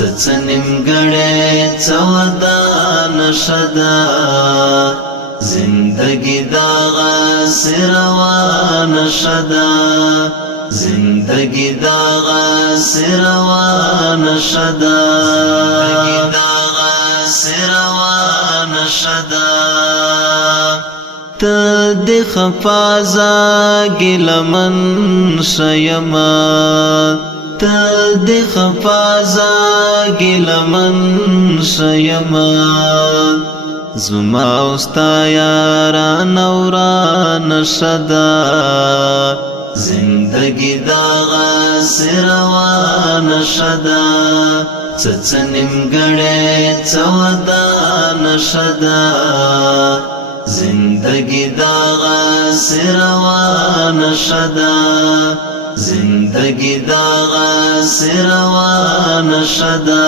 نیمګړی څه ودان شدا زندگی دغسې روانه شدا زندگی دغسې روانه شدا زندگی دغسې روانه شدا ته د خفا زاګې لمن شیما ته د خفا زاګې لمن شیما زما او ستا یارانه ورانه شدا زندگی دغسې روانه شدا څه نیمګړی څه ودانه شدا زندگی دغسې روانه شدا زندگی دغسې روانه شدا